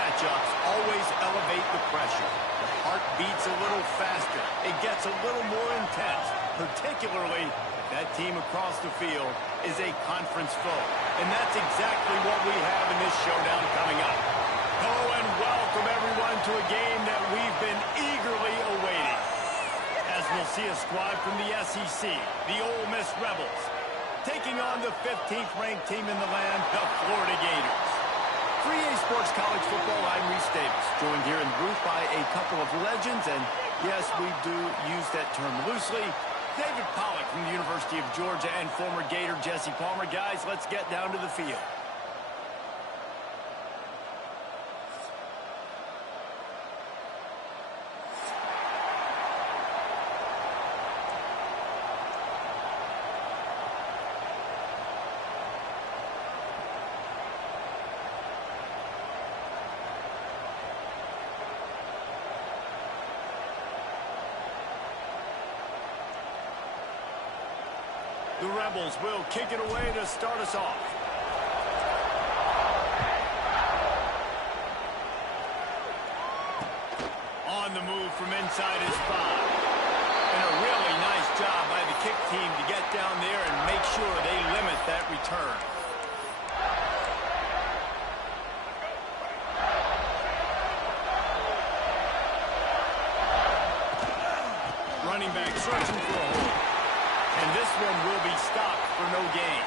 matchups always elevate the pressure. The heart beats a little faster. It gets a little more intense, particularly if that team across the field is a conference foe. And that's exactly what we have in this showdown coming up. Hello and welcome everyone to a game that we've been eagerly awaiting. As we'll see a squad from the SEC, the Ole Miss Rebels, taking on the 15th ranked team in the land, the Florida Gators. For EA Sports College Football, I'm Reese Davis, joined here in the booth by a couple of legends, and yes, we do use that term loosely. David Pollack from the University of Georgia and former Gator Jesse Palmer. Guys, let's get down to the field. The Rebels will kick it away to start us off. On the move from inside his 5. And a really nice job by the kick team to get down there and make sure they limit that return. Running back searching for a hole. And this one will be stopped for no gain.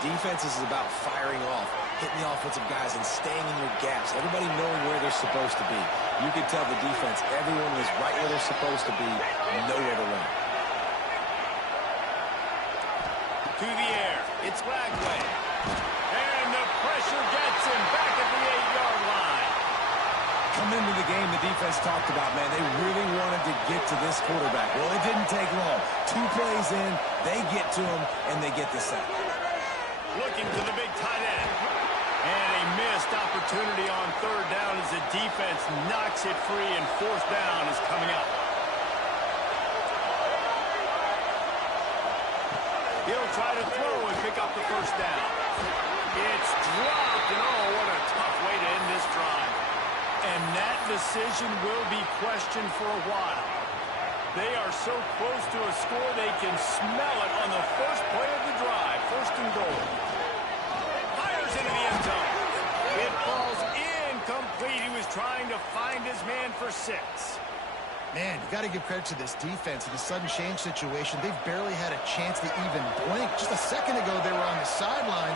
Defense is about firing off, hitting the offensive guys, and staying in your gaps. Everybody knowing where they're supposed to be. You can tell the defense, everyone was right where they're supposed to be, nowhere to run. To the air, it's Lagway. And the pressure gets him back at the 8-yard line. Coming into the game, the defense talked about, man, they really wanted to get to this quarterback. Well, it didn't take long. 2 plays in, they get to him, and they get the sack. Looking to the big tight end. And a missed opportunity on 3rd down as the defense knocks it free, and 4th down is coming up. He'll try to throw and pick up the 1st down. It's dropped, and oh, what a tough way to end this drive. And that decision will be questioned for a while. They are so close to a score, they can smell it on the first play of the drive. 1st and goal. Fires into the end zone. It falls incomplete. He was trying to find his man for 6. Man, you got to give credit to this defense. In the sudden change situation, they've barely had a chance to even blink. Just a second ago, they were on the sideline.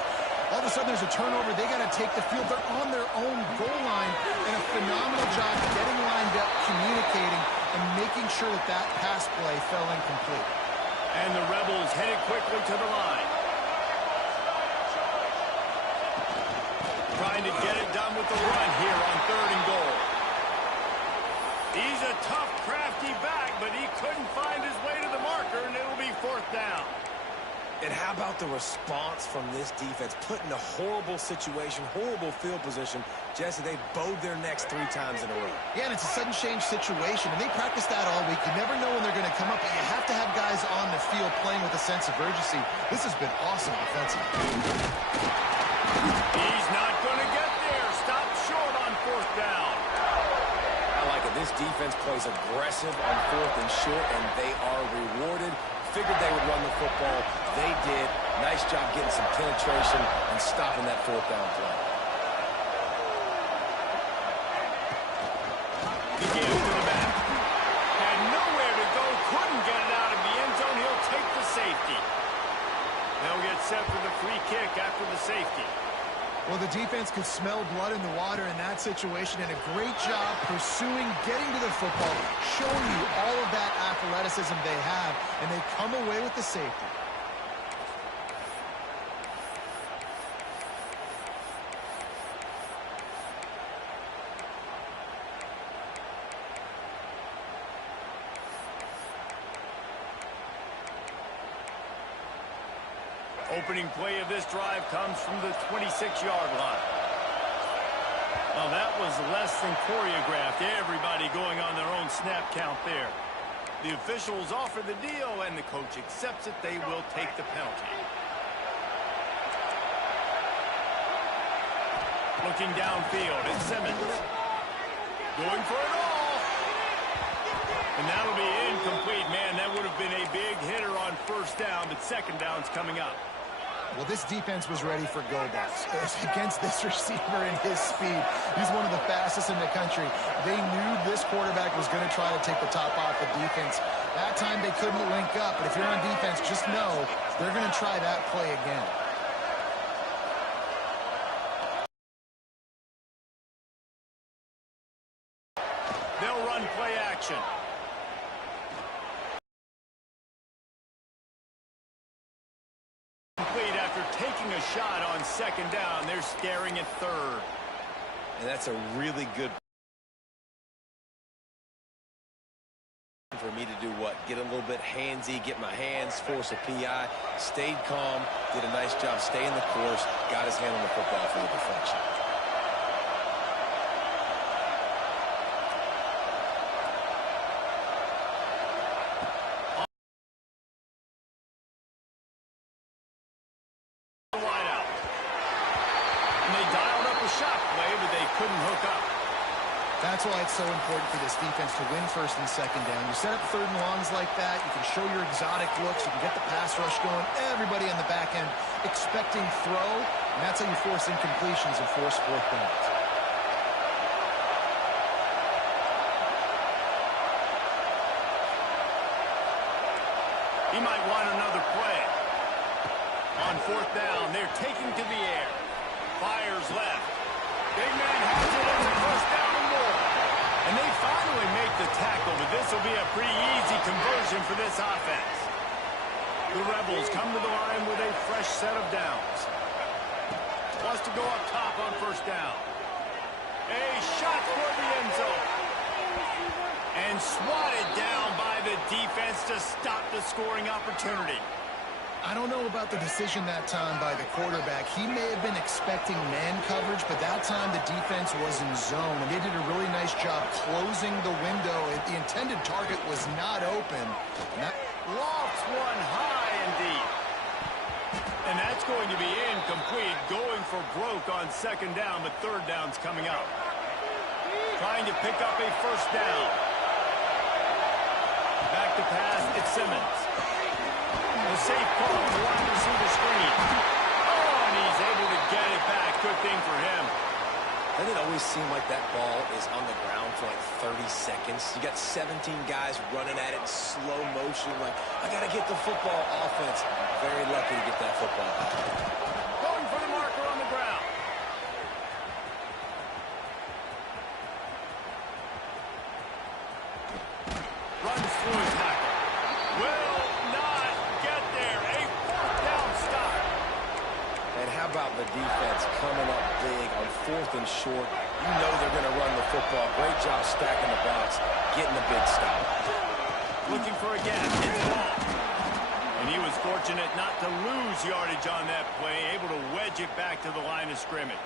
All of a sudden, there's a turnover. They got to take the field. They're on their own goal line. And a phenomenal job getting lined up, communicating, and making sure that that pass play fell incomplete. And the Rebels headed quickly to the line. Trying to get it done with the run here on 3rd and goal. He's a tough, crafty back, but he couldn't find his way to the marker, and it'll be 4th down. And how about the response from this defense? Put in a horrible situation, horrible field position. Jesse, they bowed their necks 3 times in a row. Yeah, and it's a sudden change situation, and they practice that all week. You never know when they're going to come up, but you have to have guys on the field playing with a sense of urgency. This has been awesome defensively. He's not going to get there. Stop short on 4th down. I like it. This defense plays aggressive on 4th and short, and they are rewarded. Figured they would run the football. They did. Nice job getting some penetration and stopping that 4th down play. He gave it to the back. Had nowhere to go. Couldn't get it out of the end zone. He'll take the safety. They'll get set for the free kick after the safety. Well, the defense could smell blood in the water in that situation, and a great job pursuing, getting to the football, showing you all of that athleticism they have, and they come away with the safety. Opening play of this drive comes from the 26-yard line. Well, that was less than choreographed. Everybody going on their own snap count there. The officials offer the deal, and the coach accepts it. They will take the penalty. Looking downfield, it's Simmons. Going for it all. And that'll be incomplete. Man, that would have been a big hitter on first down, but second down's coming up. Well, this defense was ready for go-backs. Against this receiver and his speed, he's one of the fastest in the country. They knew this quarterback was going to try to take the top off the defense. That time they couldn't link up, but if you're on defense, just know they're going to try that play again. They'll run play action. Complete after taking a shot on second down. They're staring at third. And that's a really good for me to do what? Get a little bit handsy, get my hands, force a PI, stayed calm, did a nice job staying the course, got his hand on the football for the deflection. That's why it's so important for this defense to win first and second down. You set up third and longs like that, you can show your exotic looks, you can get the pass rush going, everybody on the back end expecting throw, and that's how you force incompletions and force fourth downs. He might want another play. On fourth down, they're taking to the air. Fires left. Big man has it as a first down and more. And they finally make the tackle, but this will be a pretty easy conversion for this offense. The Rebels come to the line with a fresh set of downs. Wants to go up top on first down. A shot for the end zone. And swatted down by the defense to stop the scoring opportunity. I don't know about the decision that time by the quarterback. He may have been expecting man coverage, but that time the defense was in zone, and they did a really nice job closing the window. The intended target was not open. Lofts one high and deep. And that's going to be incomplete, going for broke on second down, but third down's coming up. Trying to pick up a first down. Back to pass, it's Simmons. The safe call on the wide receiver screen. Oh, and he's able to get it back. Good thing for him. Doesn't it always seem like that ball is on the ground for like 30 seconds? You got 17 guys running at it in slow motion. Like, I got to get the football. Offense, very lucky to get that football. Going for the marker on the ground. Runs through a tackle. Will not get there. A fourth down stop. And how about the defense coming up big on fourth and short? You know they're going to run the football. Great job stacking the box, getting a big stop. Looking for a gap. It's long. And he was fortunate not to lose yardage on that play, able to wedge it back to the line of scrimmage.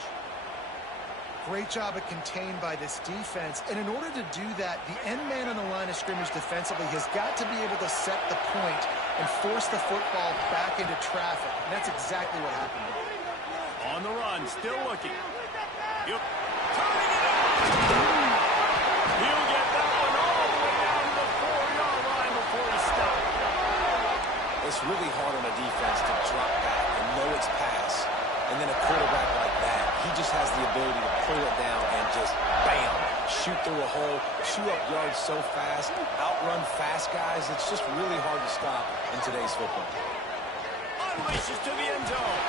Great job of contained by this defense. And in order to do that, the end man on the line of scrimmage defensively has got to be able to set the point and force the football back into traffic. And that's exactly what happened. On the run, still looking. Yep. Turning it out. He'll get that one all the way down to the 4-yard line before he stopped. It's really hard on a defense to drop back and know it's pass. And then a quarterback like that, he just has the ability to pull it down and just, bam, shoot through a hole, shoot up yards so fast, outrun fast guys. It's just really hard to stop in today's football. Unleashes to the end zone.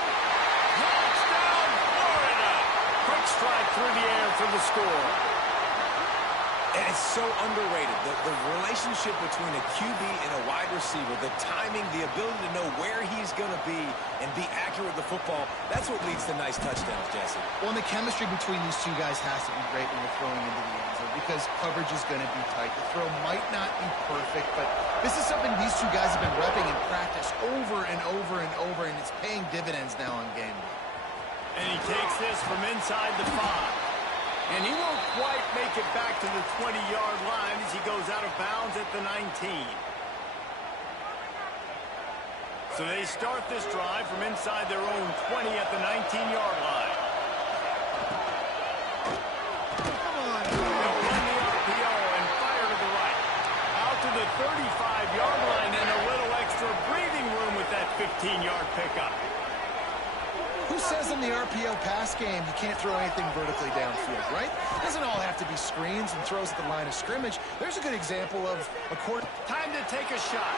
Touchdown, Florida. Quick strike through the air for the score. And it's so underrated. The relationship between a QB and a wide receiver, the timing, the ability to know where he's going to be and be accurate with the football, that's what leads to nice touchdowns, Jesse. Well, and the chemistry between these two guys has to be great when you're throwing into the end zone because coverage is going to be tight. The throw might not be perfect, but this is something these two guys have been repping in practice over and over and over, and it's paying dividends now on game day. And he takes this from inside the 5. And he won't quite make it back to the 20-yard line as he goes out of bounds at the 19. So they start this drive from inside their own 20 at the 19-yard line. RPO pass game, you can't throw anything vertically downfield, right? It doesn't all have to be screens and throws at the line of scrimmage. There's a good example of a quarter. Time to take a shot.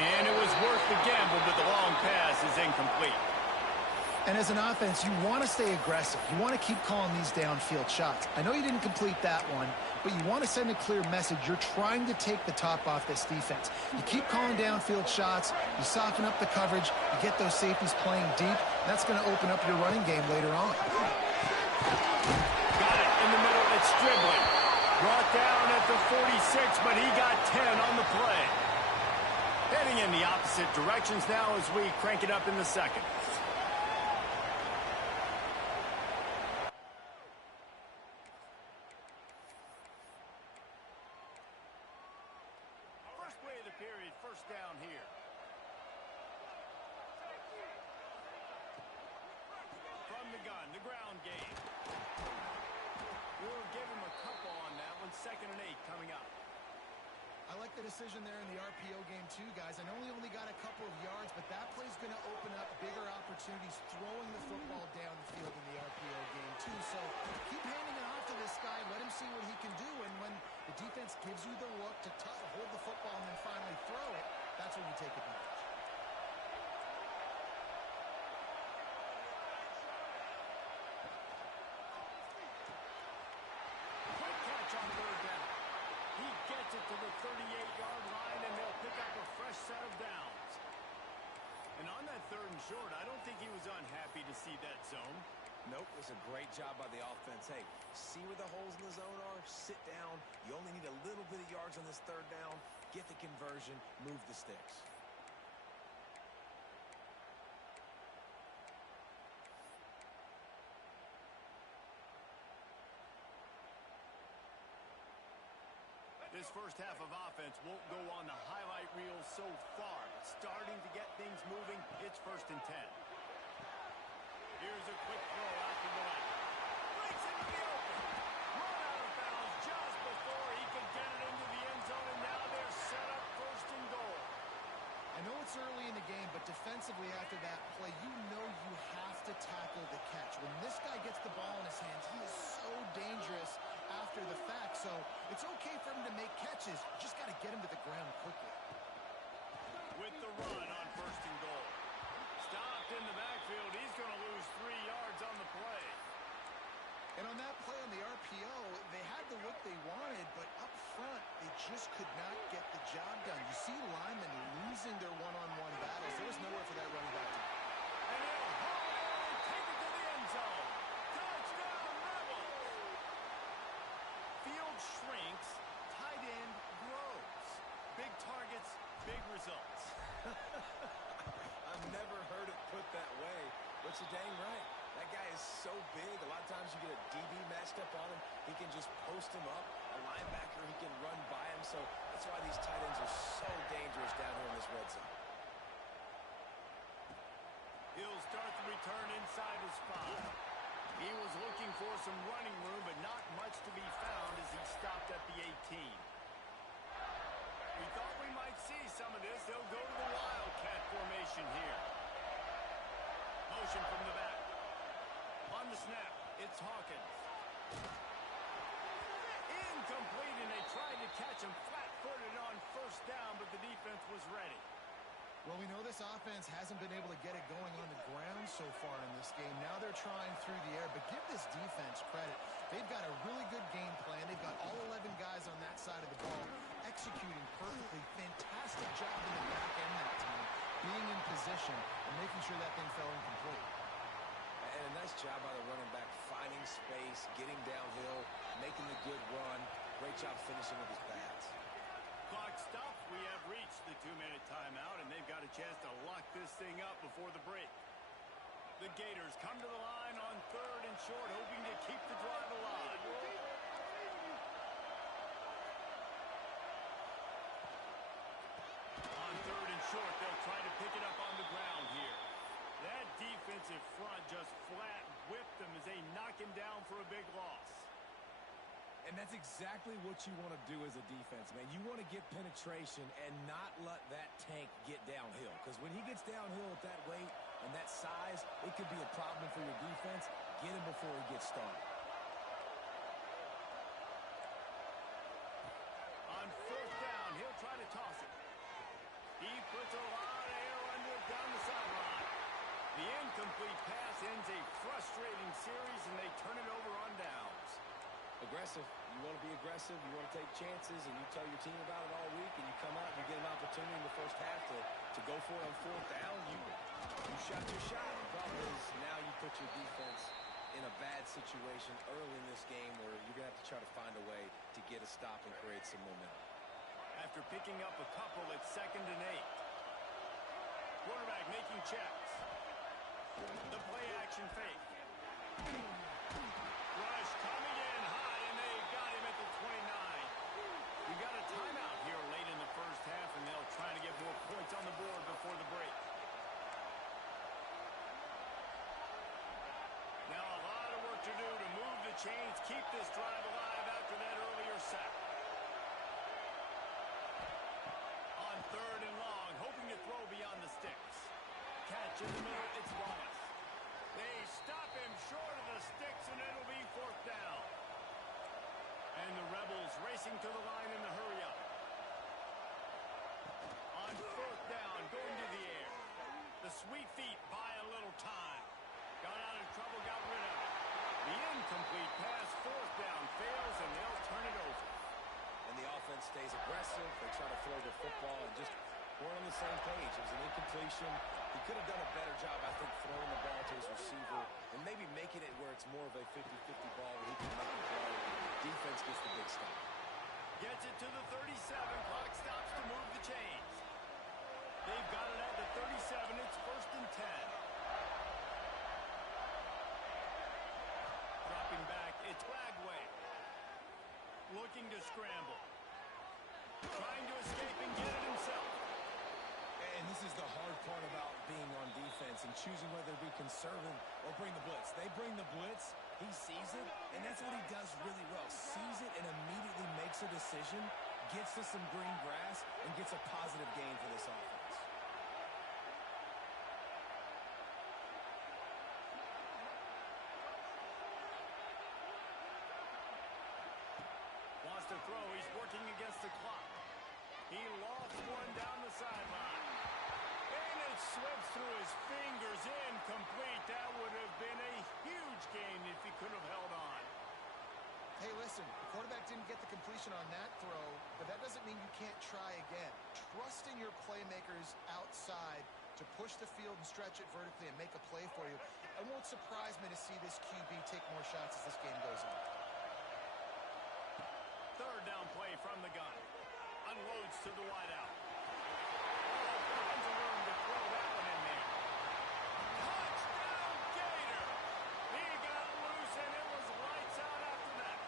And it was worth the gamble, but the long pass is incomplete. And as an offense, you want to stay aggressive. You want to keep calling these downfield shots. I know you didn't complete that one, but you want to send a clear message. You're trying to take the top off this defense. You keep calling downfield shots. You soften up the coverage. You get those safeties playing deep. That's going to open up your running game later on. Got it in the middle. It's dribbling. Brought down at the 46, but he got 10 on the play. Heading in the opposite directions now as we crank it up in the second. First play of the period, first down here. From the gun, the ground game. We'll give him a couple on that one. 2nd and 8 coming up. I like the decision there in the RPO game too, guys. I know he only got a couple of yards, but that play's going to open up bigger opportunities throwing the football down the field in the RPO game too. So keep handing it off to this guy. Let him see what he can do. And when the defense gives you the look to hold the football and then finally throw it, that's when you take advantage. Quick catch on 3rd down. He gets it to the 38-yard line, and they'll pick up a fresh set of downs. And on that 3rd and short, I don't think he was unhappy to see that zone. Nope, it was a great job by the offense. Hey, see where the holes in the zone are? Sit down. You only need a little bit of yards on this 3rd down. Get the conversion. Move the sticks. This first half of offense won't go on the highlight reel so far. Starting to get things moving, it's 1st and 10. Here's a quick throw out to the right. Breaks into the open. Run out of bounds just before he could get it into the end zone, and now they're set up 1st and goal. I know it's early in the game, but defensively after that play, you know you have to tackle the catch. When this guy gets the ball in his hands, he is so dangerous after the fact. So it's okay for him to make catches. You just got to get him to the ground quickly. With the run on 1st and goal. Stopped in the backfield. He's going to lose 3 yards on the play. And on that play on the RPO, they had the look they wanted, but up front, they just could not get the job done. You see linemen losing their one-on-one battles. There was nowhere for that running back to go. And he'll take it to the end zone. Touchdown, Rebels! Field shrinks, tight end grows. Big targets, big results. I've never heard it put that way, but you're dang right. That guy is so big. A lot of times you get a DB matched up on him. He can just post him up. A linebacker, he can run by him. So that's why these tight ends are so dangerous down here in this red zone. He'll start the return inside his 5. He was looking for some running room, but not much to be found as he stopped at the 18. We thought we might see some of this. They'll go to the Wildcat formation here. Motion from the back. On the snap, it's Hawkins. Incomplete, and they tried to catch him flat-footed on 1st down, but the defense was ready. Well, we know this offense hasn't been able to get it going on the ground so far in this game. Now they're trying through the air, but give this defense credit. They've got a really good game plan. They've got all 11 guys on that side of the ball executing perfectly. Fantastic job in the back end that time, being in position and making sure that thing fell incomplete. And a nice job by the running back, finding space, getting downhill, making the good run. Great job finishing with his pads. Clock stops. We have reached the 2-minute timeout, and they've got a chance to lock this thing up before the break. The Gators come to the line on 3rd and short, hoping to keep the drive alive. On 3rd and short, they'll try to pick it up on the ground here. That defensive front just flat whipped them as they knock him down for a big loss. And that's exactly what you want to do as a defense, man. You want to get penetration and not let that tank get downhill. Because when he gets downhill at that weight, and that size, it could be a problem for your defense. Get him before he gets started. On fourth down, he'll try to toss it. He puts a lot of air under it down the sideline. The incomplete pass ends a frustrating series, and they turn it over on downs. Aggressive. You want to be aggressive. You want to take chances, and you tell your team about it all week, and you come out and you get an opportunity in the first half to go for it on fourth down. You shot your shot. The problem is now you put your defense in a bad situation early in this game where you're going to have to try to find a way to get a stop and create some momentum. After picking up a couple, it's 2nd and 8. Quarterback making checks. The play-action fake. Rush coming in high, and they got him at the 29. We got a timeout here late in the first half, and they'll try to get more points on the board before the break. Now a lot of work to do to move the chains, keep this drive alive after that earlier sack. On 3rd and long, hoping to throw beyond the sticks. Catch in the middle, it's Wallace. They stop him short of the sticks, and it'll be 4th down. And the Rebels racing to the line in the hurry-up. On 4th down, going to the air. The sweet feet buy a little time. Got out of trouble, got rid of it. The incomplete pass, 4th down, fails, and they'll turn it over. And the offense stays aggressive. They try to throw the football and just weren't on the same page. It was an incompletion. He could have done a better job, I think, throwing the ball to his receiver and maybe making it where it's more of a 50-50 ball where he can make the play. Defense gets the big stop. Gets it to the 37. Clock stops to move the chains. They've got it at the 37. It's 1st and 10. Dropping back, it's Bagway. Looking to scramble. Trying to escape and get it himself. And this is the hard part about being on defense and choosing whether to be conservative or bring the blitz. They bring the blitz, he sees it, and that's what he does really well. Sees it and immediately makes a decision, gets to some green grass, and gets a positive gain for this offense. Wants to throw, he's working against the clock. He lofts one down the sideline. And it slips through his fingers, incomplete. That would have been a huge gain if he could have held on. Hey, listen, the quarterback didn't get the completion on that throw, but that doesn't mean you can't try again. Trust in your playmakers outside to push the field and stretch it vertically and make a play for you. It won't surprise me to see this QB take more shots as this game goes on. 3rd down play from the gun. Unloads to the wideout. Oh, finds a room to throw that one in there. Touchdown, Gator! He got loose, and it was lights out after that.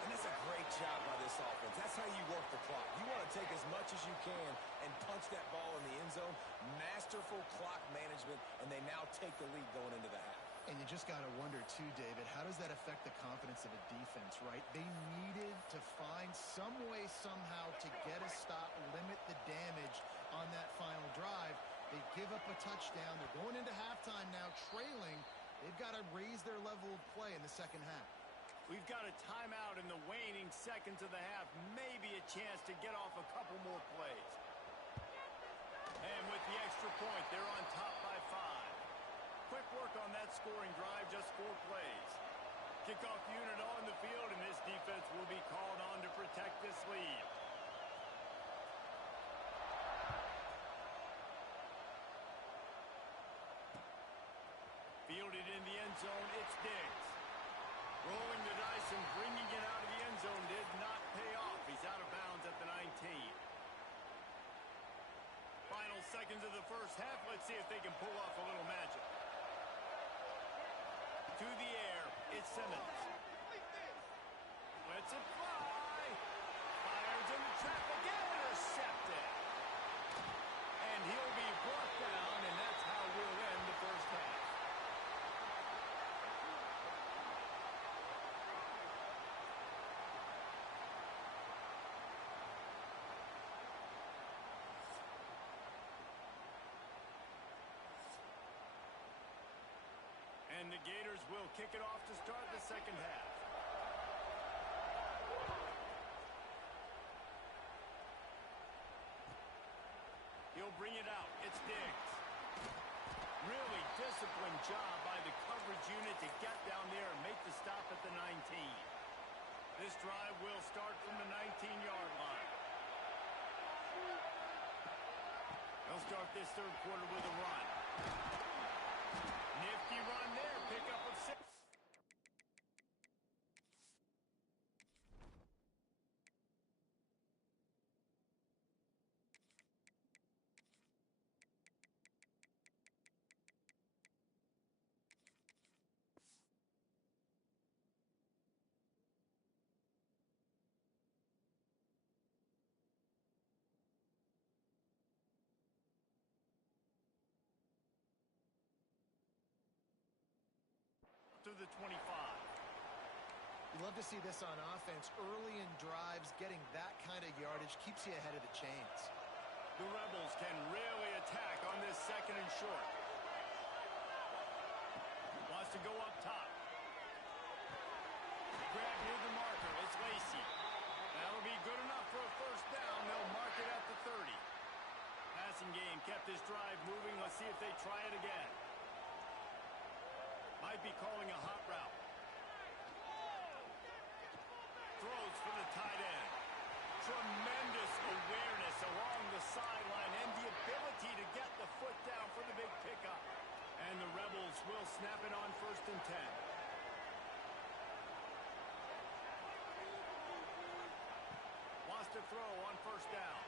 And that's a great job by this offense. That's how you work the clock. You want to take as much as you can and punch that ball in the end zone. Masterful clock management, and they now take the lead going into the half. And you just got to wonder, too, David, how does that affect the confidence of a defense, right? They needed to find some way, somehow, to get a stop, limit the damage on that final drive. They give up a touchdown. They're going into halftime now, trailing. They've got to raise their level of play in the second half. We've got a timeout in the waning seconds of the half. Maybe a chance to get off a couple more plays. And with the extra point, they're on top by 5. Quick work on that scoring drive, just 4 plays. Kickoff unit on the field, and this defense will be called on to protect this lead. Fielded in the end zone, it's Diggs. Rolling the dice and bringing it out of the end zone did not pay off. He's out of bounds at the 19. Final seconds of the first half. Let's see if they can pull off a little magic. To the air, it's Simmons. Lets it fly. Fires into trap again, intercepted. And he'll be brought down, and that's how we'll end the first half. And the Gators will kick it off to start the second half. He'll bring it out. It's Diggs. Really disciplined job by the coverage unit to get down there and make the stop at the 19. This drive will start from the 19-yard line. They'll start this third quarter with a run. Nifty run there. Pickup of 6. To the 25. You love to see this on offense. Early in drives, getting that kind of yardage keeps you ahead of the chains. The Rebels can really attack on this second and short. Wants to go up top. Grab near the marker. It's Lacey. That'll be good enough for a first down. They'll mark it at the 30. Passing game kept this drive moving. Let's see if they try it again. Might be calling a hot route. Throws for the tight end. Tremendous awareness along the sideline and the ability to get the foot down for the big pickup. And the Rebels will snap it on 1st and 10. Wants to throw on 1st down.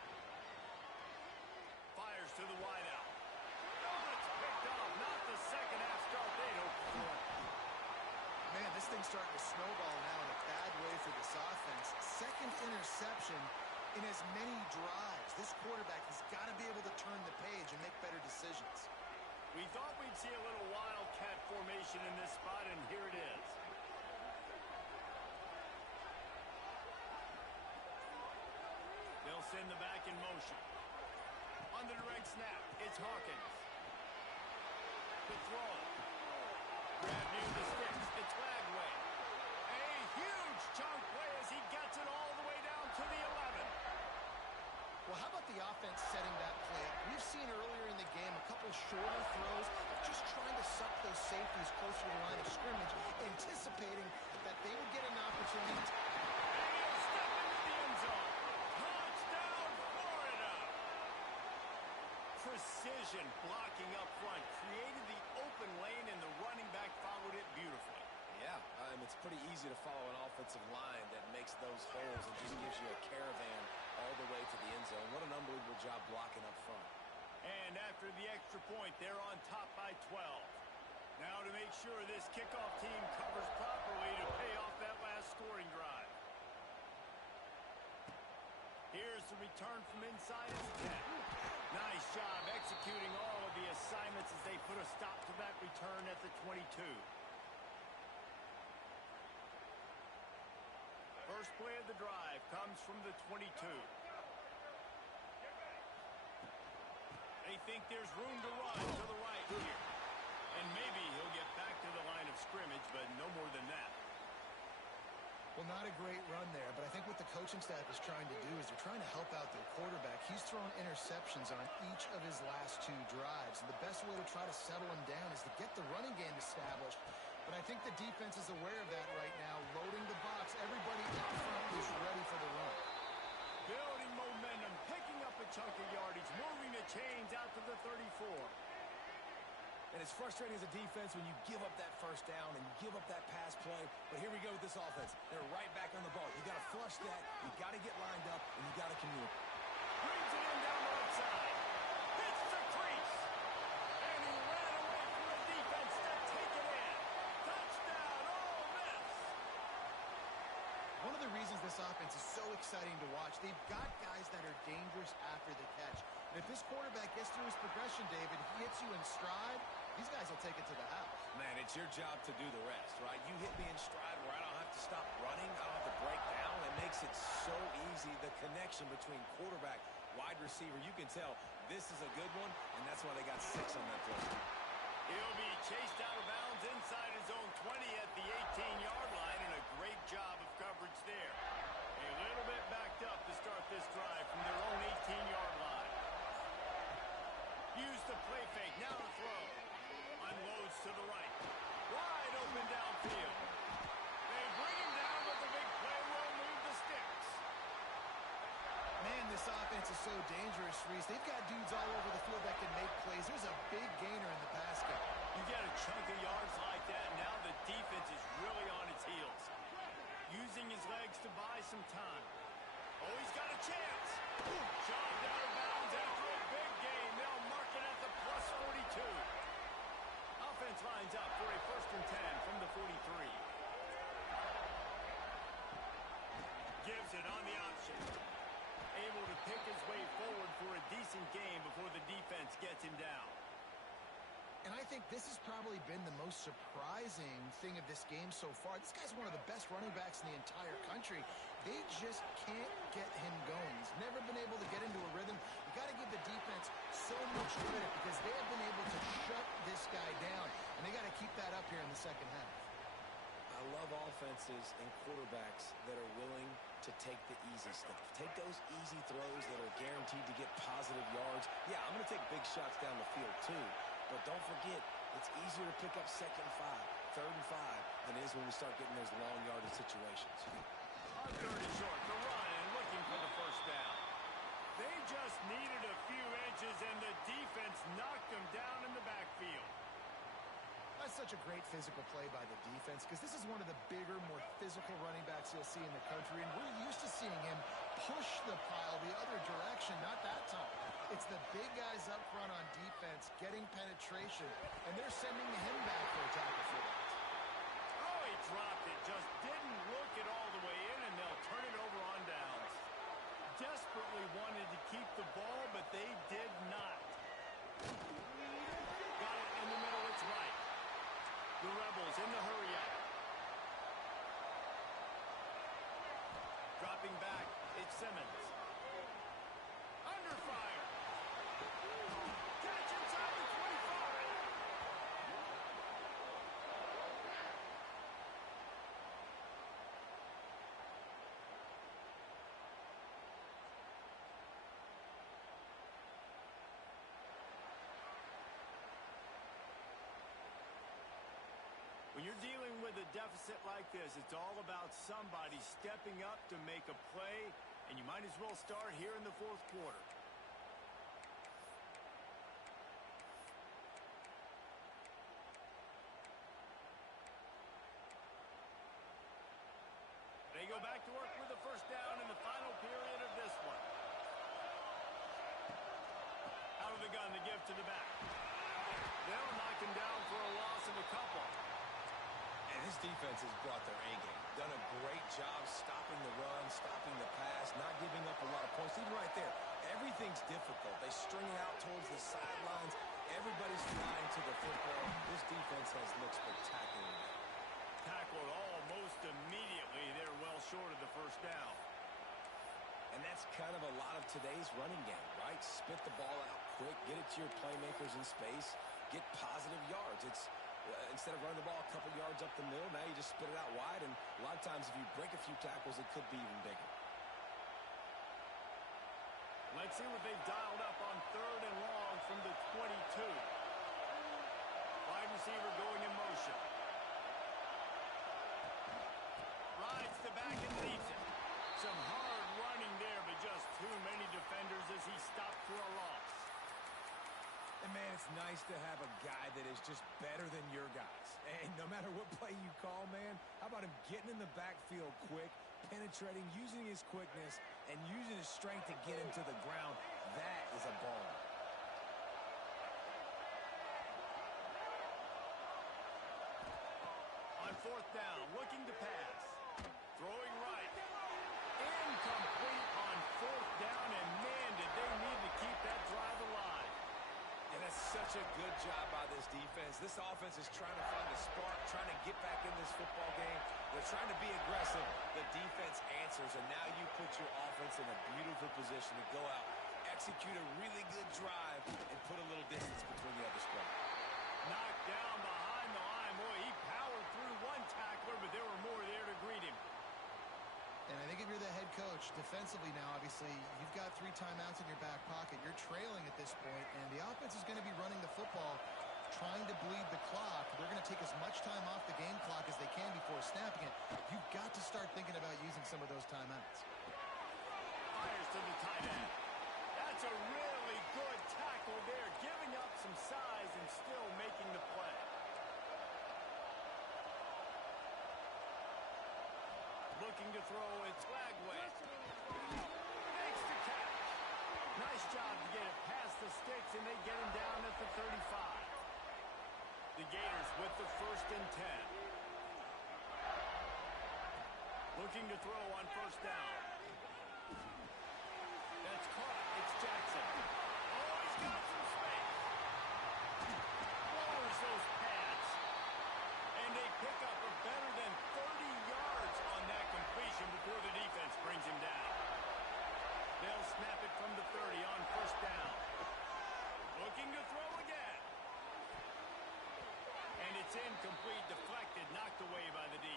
Fires to the wideout. Oh, it's picked off. Not the second half start they'd hoped for. Man, this thing's starting to snowball now in a bad way for this offense. Second interception in as many drives. This quarterback has got to be able to turn the page and make better decisions. We thought we'd see a little wildcat formation in this spot, and here it is. They'll send the back in motion. On the direct snap, it's Hawkins. The throw. Grab near the sticks. It's Lagway. A huge chunk play as he gets it all the way down to the 11. Well, how about the offense setting that play up? We've seen earlier in the game a couple shorter throws, just trying to suck those safeties closer to the line of scrimmage, anticipating that they would get an opportunity to... And he'll step into the end zone. Touchdown, Florida! Precision blocking up front, created the open lane, and the running back followed it beautifully. Yeah, it's pretty easy to follow an offensive line that makes those holes and just gives you a caravan all the way to the end zone. What an unbelievable job blocking up front. And after the extra point, they're on top by 12. Now to make sure this kickoff team covers properly to pay off that last scoring drive. Here's the return from inside his 10. Nice job executing all of the assignments as they put a stop to that return at the 22. First play of the drive comes from the 22. They think there's room to run to the right here. And maybe he'll get back to the line of scrimmage, but no more than that. Well, not a great run there, but I think what the coaching staff is trying to do is they're trying to help out their quarterback. He's thrown interceptions on each of his last 2 drives, and the best way to try to settle him down is to get the running game established. But I think the defense is aware of that right now, loading the box. Everybody up front is ready for the run. Building momentum, picking up a chunk of yardage, moving the chains out to the 34. And it's frustrating as a defense when you give up that first down and you give up that pass play. But here we go with this offense. They're right back on the ball. You got to flush that. You got to get lined up, and you got to commute. Brings it in down the left side. Hits the crease. And he ran away from the defense to take it in. Touchdown, Ole Miss. One of the reasons this offense is so exciting to watch, they've got guys that are dangerous after the catch. And if this quarterback gets through his progression, David, he hits you in stride, these guys will take it to the house. Man, it's your job to do the rest, right? You hit me in stride where I don't have to stop running. I don't have to break down. It makes it so easy. The connection between quarterback, wide receiver, you can tell this is a good one, and that's why they got 6 on that play. He'll be chased out of bounds inside his own 20 at the 18-yard line, and a great job of coverage there. A little bit backed up to start this drive from their own 18-yard line. Use the play fake, now to throw. Unloads to the right. Wide open downfield. They bring him down, but the big play will move the sticks. Man, this offense is so dangerous, Reese. They've got dudes all over the field that can make plays. There's a big gainer in the pass game. You get a chunk of yards like that, and now the defense is really on its heels. Using his legs to buy some time. Oh, he's got a chance. Shoved out of bounds after a big gain. They'll mark it at the plus 42. Offense lines up for a 1st and 10 from the 43. Gives it on the option. Able to pick his way forward for a decent game before the defense gets him down. And I think this has probably been the most surprising thing of this game so far. This guy's one of the best running backs in the entire country. They just can't get him going. He's never been able to get into a rhythm. You got to give the defense so much credit because they have been able to shut this guy down. And they got to keep that up here in the second half. I love offenses and quarterbacks that are willing to take the easy stuff. Take those easy throws that are guaranteed to get positive yards. Yeah, I'm going to take big shots down the field too. But don't forget, it's easier to pick up 2nd and 5, 3rd and 5 than it is when we start getting those long yardage situations. On 3rd and short, the run and looking for the 1st down. They just needed a few inches, and the defense knocked them down in the backfield. That's such a great physical play by the defense because this is one of the bigger, more physical running backs you'll see in the country, and we're used to seeing him push the pile the other direction, not that time. It's the big guys up front on defense getting penetration, and they're sending him back for a tackle for that. Oh, he dropped it, just didn't look it all the way in, and they'll turn it over on downs. Desperately wanted to keep the ball, but they did not. Got it in the middle, it's right. The Rebels in the hurry-up. Dropping back, it's Simmons. Under fire. Catch inside the 25. When you're dealing with a deficit like this, it's all about somebody stepping up to make a play, and you might as well start here in the 4th quarter. They go back to work with the 1st down in the final period of this one. Out of the gun to give to the back. They'll knock him down for a loss of a couple. And this defense has brought their A-game. Done a great job stopping the run, stopping the pass, not giving up a lot of points. Even right there, everything's difficult. They string it out towards the sidelines. Everybody's flying to the football. This defense has looked spectacular. Tackled almost immediately. They're well short of the 1st down. And that's kind of a lot of today's running game, right? Spit the ball out quick, get it to your playmakers in space, get positive yards. It's instead of running the ball a couple yards up the middle, now you just spit it out wide, and a lot of times if you break a few tackles, it could be even bigger. Let's see what they've dialed up on 3rd and long from the 22. Wide receiver going in motion. Rides the back and leaves it. Some hard running there, but just too many defenders as he stopped for a loss. And, man, it's nice to have a guy that is just better than your guys. And no matter what play you call, man, how about him getting in the backfield quick, penetrating, using his quickness, and using his strength to get him to the ground? That is a ball. On 4th down, looking to pass. Throwing right. Incomplete on 4th down, and man, did they need to keep that drive alive. And that's such a good job by this defense. This offense is trying to find a spark, trying to get back in this football game. They're trying to be aggressive. The defense answers, and now you put your offense in a beautiful position to go out, execute a really good drive, and put a little distance between the other squad. Knocked down behind the line. Boy, he powered through one tackler, but there were more there to greet him. And I think if you're the head coach, defensively now, obviously, you've got 3 timeouts in your back pocket. You're trailing at this point, and the offense is going to be running the football, trying to bleed the clock. They're going to take as much time off the game clock as they can before snapping it. You've got to start thinking about using some of those timeouts. Fires to the tight end. That's a really good tackle there, giving up some size and still making the play. Looking to throw, it's Lagway. Makes the catch. Nice job to get it past the sticks, and they get him down at the 35. The Gators with the 1st and 10. Looking to throw on 1st down. That's caught. It's Jackson. Oh, he's got some space. Lowers those pads. And they pick up a better than 30 yards on that completion before the defense brings him down. They'll snap it from the 30 on 1st down. Looking to throw again. And it's incomplete, deflected, knocked away by the D.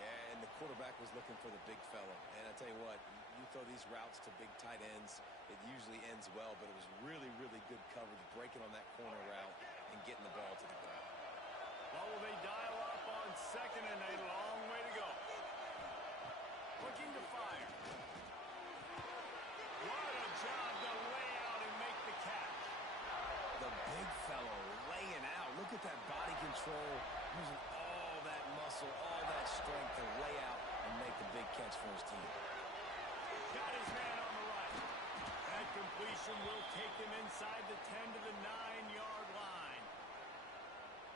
Yeah, and the quarterback was looking for the big fella. And I tell you what, you throw these routes to big tight ends, it usually ends well, but it was really, really good coverage, breaking on that corner route and getting the ball to the ground. Well, will they dial up on 2nd and a long way to go? Looking to fire. What a job to lay out and make the catch. The big fellow laying out. Look at that body control, using all that muscle, all that strength to lay out and make the big catch for his team. Got his man on the right. That completion will take him inside the 10 to the 9-yard line.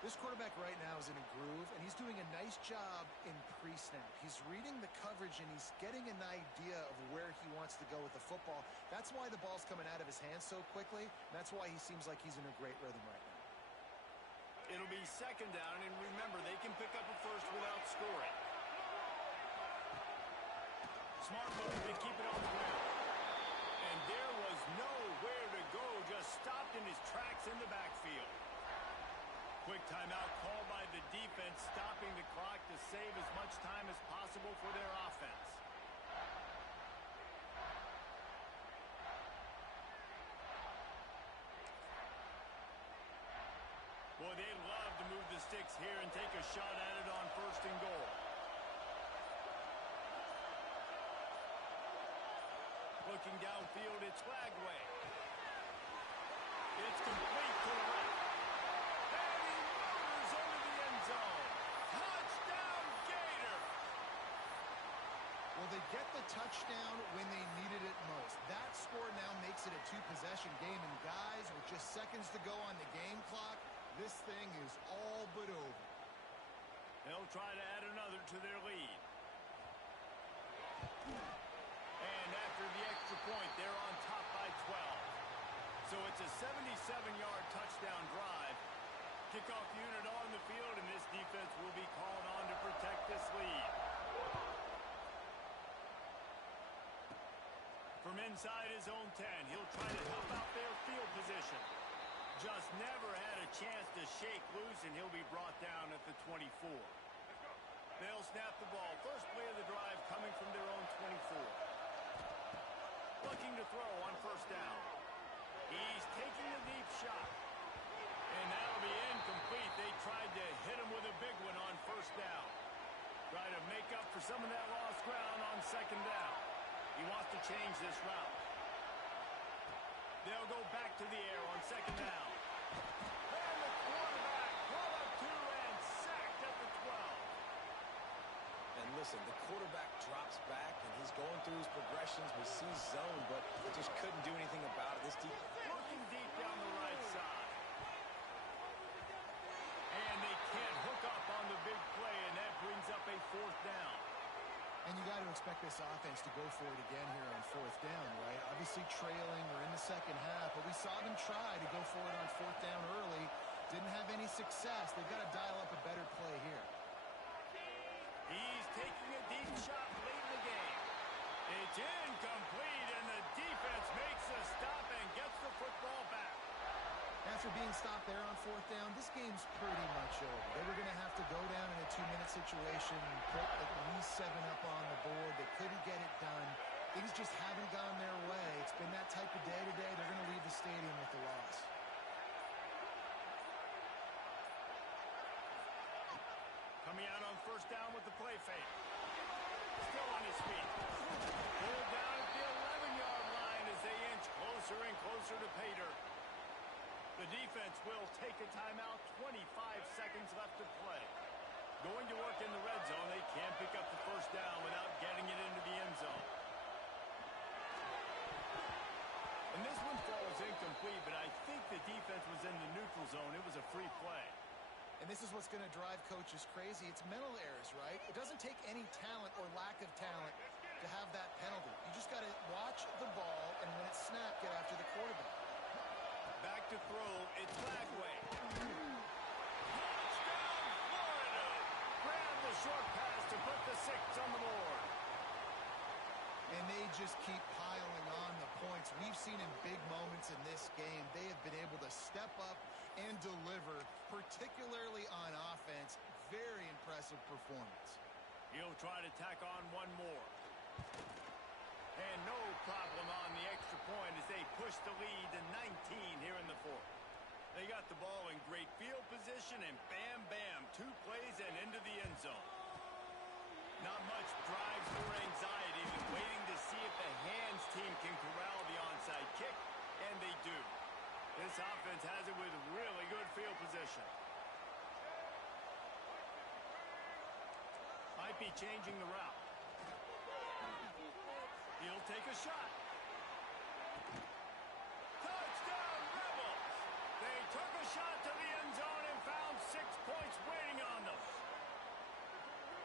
This quarterback right now is in a groove, and he's doing a nice job in pre-snap. He's reading the coverage, and he's getting an idea of where he wants to go with the football. That's why the ball's coming out of his hands so quickly. That's why he seems like he's in a great rhythm right now. It'll be 2nd down, and remember, they can pick up a 1st without scoring. Smart move to keep it on the ground. And there was nowhere to go, just stopped in his tracks in the backfield. Quick timeout called by the defense, stopping the clock to save as much time as possible for their offense. Boy, they'd love to move the sticks here and take a shot at it on 1st and goal. Looking downfield, it's Lagway. It's complete to the right. And he motors into the end zone. Touchdown, Gator! Well, they get the touchdown when they needed it most. That score now makes it a 2-possession game, and guys, with just seconds to go on the game clock, this thing is all but over. They'll try to add another to their lead. And after the extra point, they're on top by 12. So it's a 77-yard touchdown drive. Kickoff unit on the field, and this defense will be called on to protect this lead. From inside his own 10, he'll try to help out their field position. Just never had a chance to shake loose, and he'll be brought down at the 24. They'll snap the ball. First play of the drive coming from their own 24. Looking to throw on 1st down. He's taking a deep shot. And that'll be incomplete. They tried to hit him with a big one on 1st down. Try to make up for some of that lost ground on 2nd down. He wants to change this route. They'll go back to the air on 2nd down. And the quarterback brought up 2 and sacked at the 12. And listen, the quarterback drops back, and he's going through his progressions. We see zone, but just couldn't do anything about it. This deep. Looking deep down the right side. And they can't hook up on the big play, and that brings up a 4th down. And you got to expect this offense to go for it again here on 4th down, right? Obviously trailing, we're in the 2nd half, but we saw them try to go for it on 4th down early. Didn't have any success. They've got to dial up a better play here. He's taking a deep shot late in the game. It's incomplete, and the defense makes a stop and gets the football back. That's after being stopped there on fourth down, this game's pretty much over. They were going to have to go down in a 2-minute situation and put at least 7 up on the board. They couldn't get it done. Things just haven't gone their way. It's been that type of day today. They're going to leave the stadium with the loss. Coming out on first down with the play fake. Still on his feet. Pulled down at the 11-yard line as they inch closer and closer to pay dirt. The defense will take a timeout. 25 seconds left to play. Going to work in the red zone. They can't pick up the first down without getting it into the end zone. And this one falls incomplete, but I think the defense was in the neutral zone. It was a free play. And this is what's going to drive coaches crazy. It's mental errors, right? It doesn't take any talent or lack of talent to have that penalty. You just got to watch the ball, and when it's snapped, get after the quarterback. Back to throw. It's Lagway. Touchdown, Florida! Grab the short pass to put the 6 on the board. And they just keep piling on the points. We've seen in big moments in this game, they have been able to step up and deliver, particularly on offense. Very impressive performance. He'll try to tack on one more. And no problem on the extra point as they push the lead to 19 here in the fourth. They got the ball in great field position, and bam, bam, 2 plays and into the end zone. Not much drives or anxiety, than waiting to see if the hands team can corral the onside kick, and they do. This offense has it with really good field position. Might be changing the route. He'll take a shot. Touchdown, Rebels! They took a shot to the end zone and found 6 points waiting on them.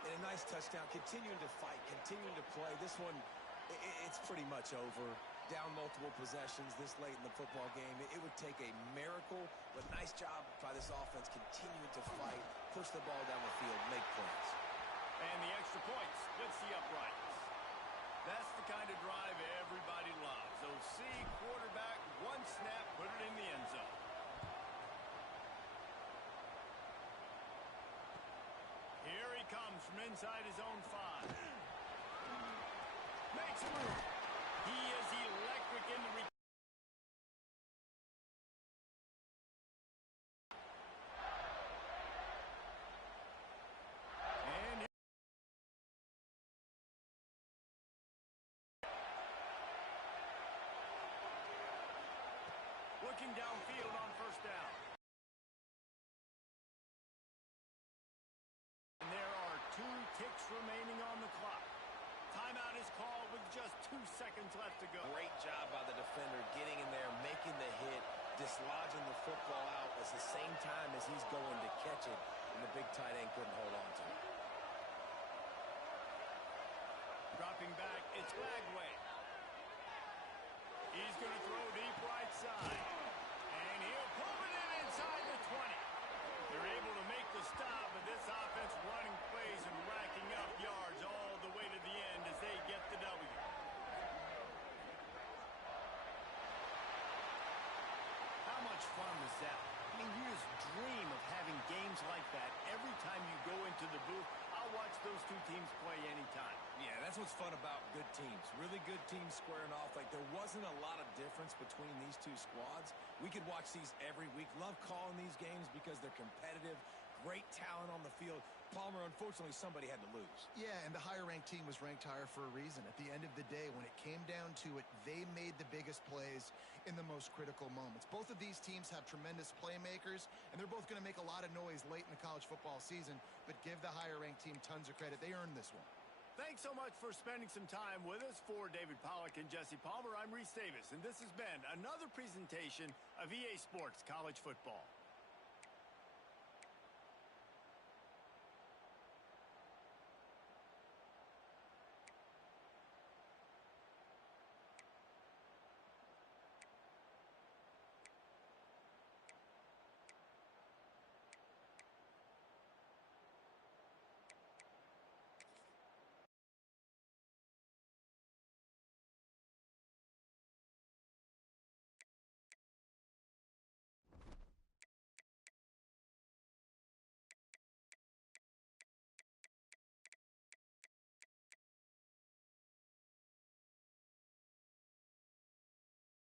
And a nice touchdown, continuing to fight, continuing to play. This one, it's pretty much over. Down multiple possessions this late in the football game. It would take a miracle, but nice job by this offense continuing to fight, push the ball down the field, make plays. And the extra point splits the uprights. That's the kind of drive everybody loves. OC quarterback, one snap, put it in the end zone. Here he comes from inside his own 5. Makes a move. He is electric in the and looking downfield on first down. And there are 2 ticks remaining on the clock. Timeout is called with just 2 seconds left to go. Great job by the defender getting in there, making the hit, dislodging the football out at the same time as he's going to catch it, and the big tight end couldn't hold on to it. Dropping back, it's Lagway. He's going to throw deep right side. And he'll pull it in inside the 20. They're able to make the stop, but this offense running plays and racking up yards all the way to the end as they get the W. How much fun was that? I mean, you just dream of having games like that every time you go into the booth. I'll watch those 2 teams play anytime. Yeah, that's what's fun about good teams. Really good teams squaring off. Like, there wasn't a lot of difference between these 2 squads. We could watch these every week. Love calling these games because they're competitive. Great talent on the field. Palmer, unfortunately, somebody had to lose. Yeah, and the higher-ranked team was ranked higher for a reason. At the end of the day, when it came down to it, they made the biggest plays in the most critical moments. Both of these teams have tremendous playmakers, and they're both going to make a lot of noise late in the college football season, but give the higher-ranked team tons of credit. They earned this one. Thanks so much for spending some time with us. For David Pollack and Jesse Palmer, I'm Reese Davis, and this has been another presentation of EA Sports College Football.